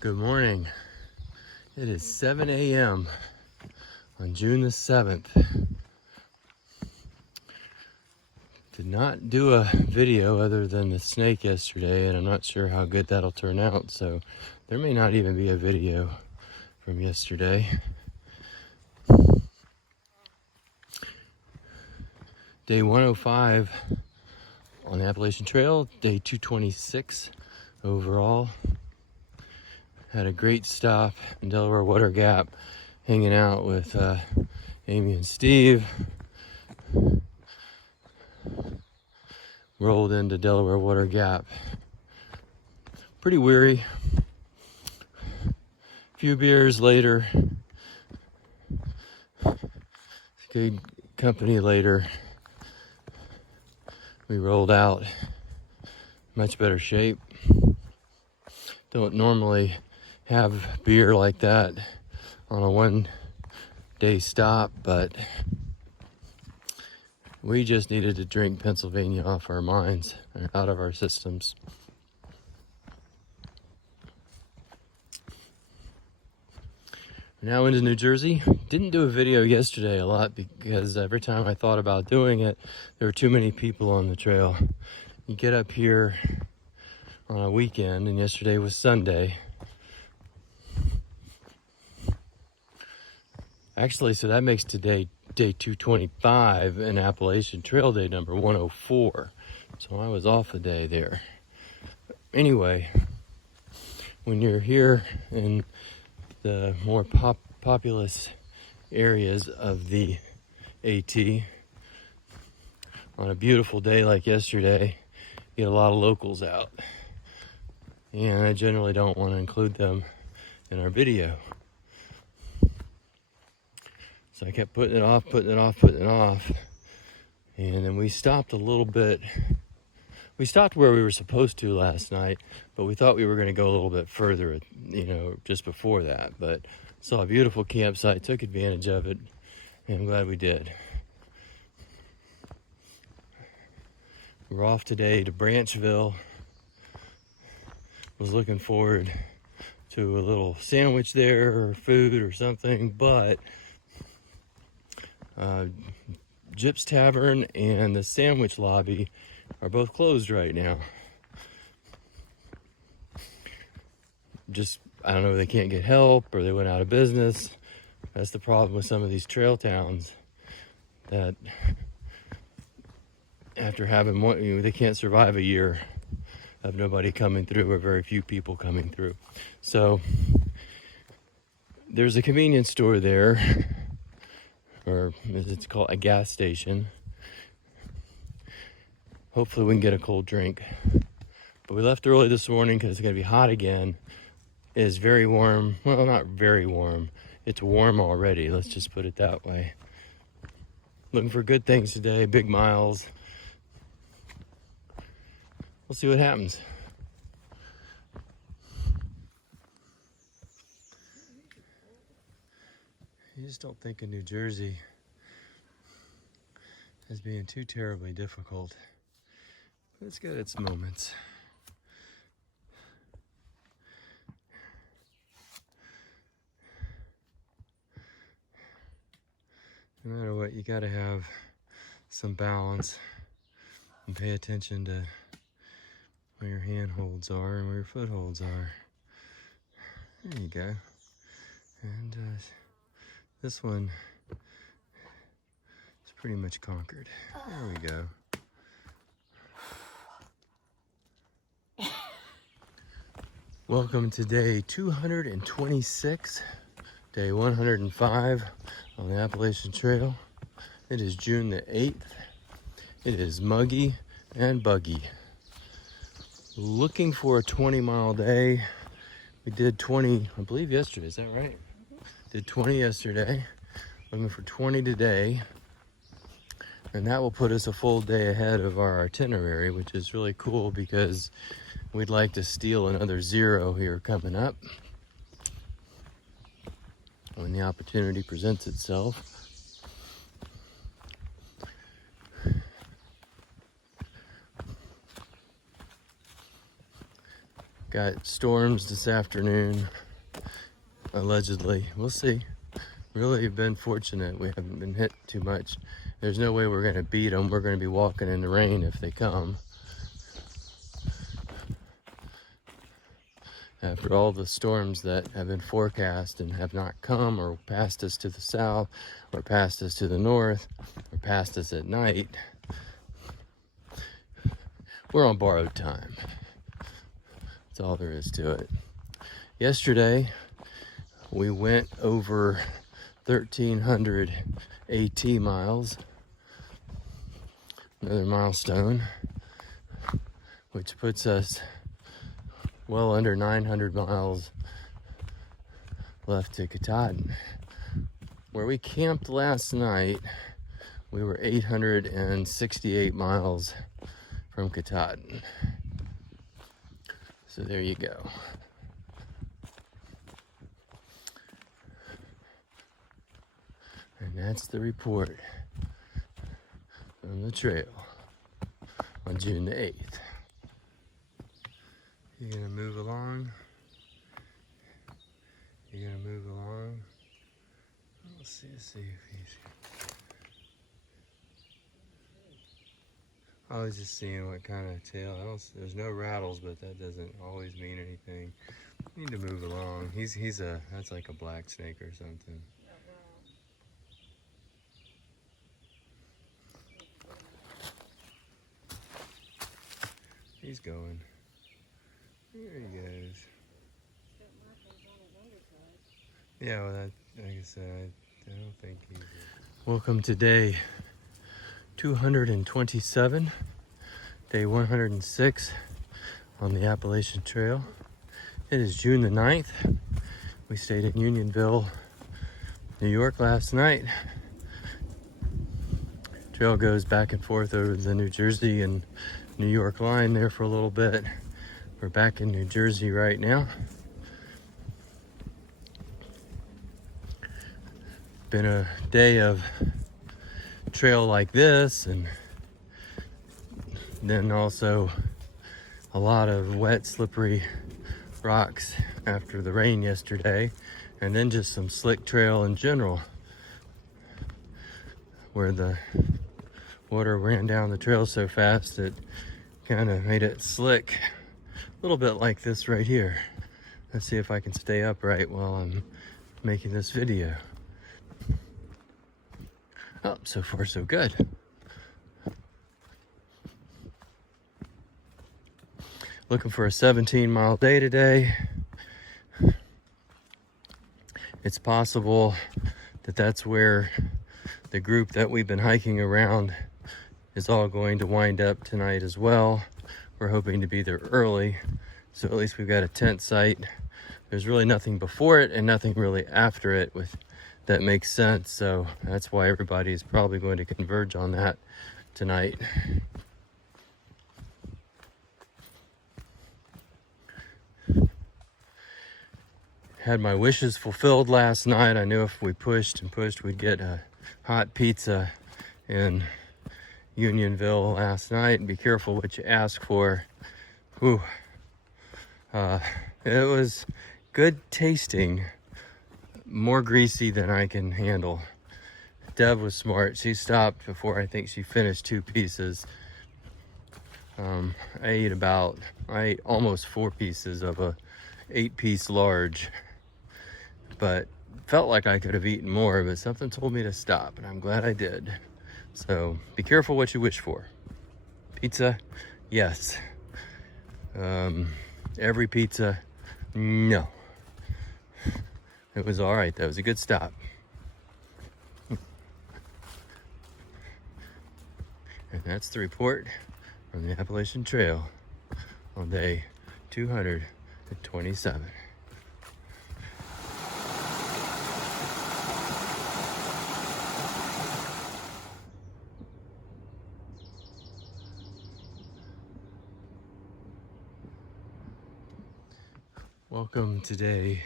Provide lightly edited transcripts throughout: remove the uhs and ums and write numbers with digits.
Good morning. It is 7 a.m. on June the 7th. Did not do a video other than the snake yesterday, and I'm not sure how good that'll turn out, so there may not even be a video from yesterday. Day 105 on the Appalachian Trail, day 226 overall. Had a great stop in Delaware Water Gap, hanging out with Amy and Steve. Rolled into Delaware Water Gap. Pretty weary. A few beers later, good company later, we rolled out. Much better shape. Don't normally have beer like that on a one-day stop, but we just needed to drink Pennsylvania off our minds and out of our systems. We're now into New Jersey. Didn't do a video yesterday a lot because every time I thought about doing it, there were too many people on the trail. You get up here on a weekend, and yesterday was Sunday. Actually, so that makes today day 225 and Appalachian Trail day number 104. So I was off a day there. Anyway, when you're here in the more populous areas of the AT, on a beautiful day like yesterday, you get a lot of locals out. And I generally don't want to include them in our video. So I kept putting it off. And then we stopped a little bit. We stopped where we were supposed to last night, but we thought we were going to go a little bit further, just before that. But saw a beautiful campsite, took advantage of it, and I'm glad we did. We're off today to Branchville. Was looking forward to a little sandwich there or food or something, but Gyp's Tavern and the sandwich lobby are both closed right now. I don't know if they can't get help or they went out of business. That's the problem with some of these trail towns, that after having one, they can't survive a year of nobody coming through or very few people coming through. So there's a convenience store there, or as it's called, a gas station. Hopefully we can get a cold drink. But we left early this morning because it's going to be hot again. It is very warm. Well, not very warm. It's warm already. Let's just put it that way. Looking for good things today, big miles. We'll see what happens. You just don't think of New Jersey as being too terribly difficult, but it's got its moments. No matter what, you gotta have some balance and pay attention to where your handholds are and where your footholds are. There you go. And this one is pretty much conquered. There we go. Welcome to day 226, day 105 on the Appalachian Trail. It is June the 8th. It is muggy and buggy. Looking for a 20-mile day. We did 20, I believe, yesterday. Is that right? Did 20 yesterday. Looking for 20 today. And that will put us a full day ahead of our itinerary, which is really cool because we'd like to steal another 0 here coming up when the opportunity presents itself. Got storms this afternoon, allegedly. We'll see. Really have been fortunate. We haven't been hit too much. There's no way we're gonna beat them. We're gonna be walking in the rain if they come. After all the storms that have been forecast and have not come, or passed us to the south, or passed us to the north, or passed us at night, we're on borrowed time. That's all there is to it. Yesterday, we went over 1,300 AT miles, another milestone, which puts us well under 900 miles left to Katahdin. Where we camped last night, we were 868 miles from Katahdin. So there you go. And that's the report from the trail on June the 8th. You're gonna move along. You're gonna move along. Let's see if he's. I was just seeing what kind of tail. There's no rattles, but that doesn't always mean anything. You need to move along. That's like a black snake or something. He's going. There he goes. Yeah, well, like I said, I don't think he's. Welcome to day 227, day 106 on the Appalachian Trail. It is June the 9th. We stayed in Unionville, New York last night. Trail goes back and forth over the New Jersey and New York line there for a little bit. We're back in New Jersey right now. Been a day of trail like this, and then also a lot of wet, slippery rocks after the rain yesterday, and then just some slick trail in general, where the water ran down the trail so fast it kind of made it slick. A little bit like this right here. Let's see if I can stay upright while I'm making this video. Oh, so far so good. Looking for a 17-mile day today. It's possible that that's where the group that we've been hiking around is all going to wind up tonight as well. We're hoping to be there early, so at least we've got a tent site. There's really nothing before it and nothing really after it that makes sense, so that's why everybody is probably going to converge on that tonight. Had my wishes fulfilled last night. I knew if we pushed and pushed, we'd get a hot pizza in Unionville last night. And be careful what you ask for. Whew. It was good tasting, more greasy than I can handle. Deb was smart. She stopped before I think she finished 2 pieces. I ate almost 4 pieces of a 8-piece large, but felt like I could have eaten more, but something told me to stop, and I'm glad I did. So be careful what you wish for. Pizza, yes. Every pizza, no. It was all right. That was a good stop. And that's the report from the Appalachian Trail on day 227. Welcome to day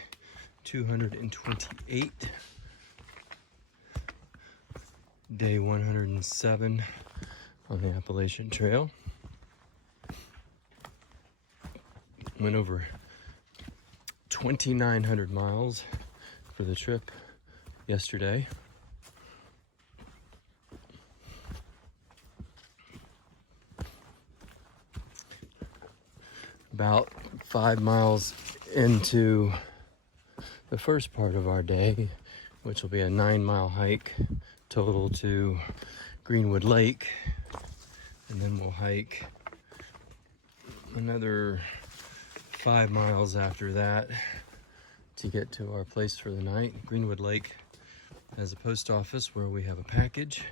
228, day 107 on the Appalachian Trail. Went over 2,900 miles for the trip yesterday. About 5 miles into the first part of our day, which will be a 9-mile hike total to Greenwood Lake, and then we'll hike another 5 miles after that to get to our place for the night. Greenwood Lake has a post office where we have a package.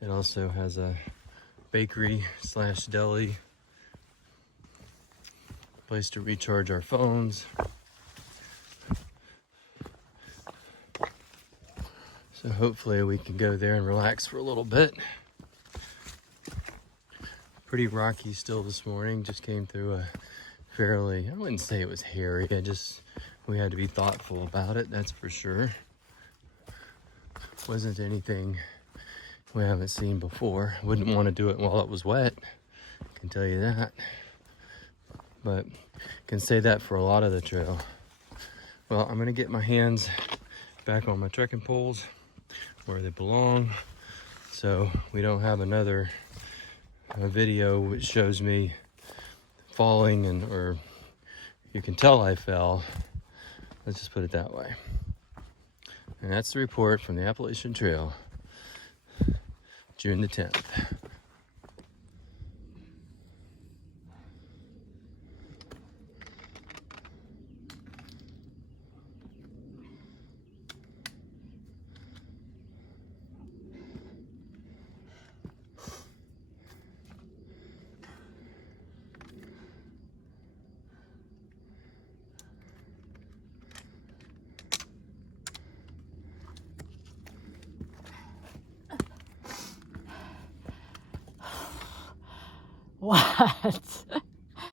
It also has a bakery slash deli, place to recharge our phones. So hopefully we can go there and relax for a little bit. Pretty rocky still this morning. Just came through a fairly, I wouldn't say it was hairy. We had to be thoughtful about it, that's for sure. Wasn't anything we haven't seen before. Wouldn't want to do it while it was wet, I can tell you that. But can say that for a lot of the trail. Well, I'm gonna get my hands back on my trekking poles where they belong, so we don't have another video which shows me falling, or you can tell I fell. Let's just put it that way. And that's the report from the Appalachian Trail, June the 10th. What?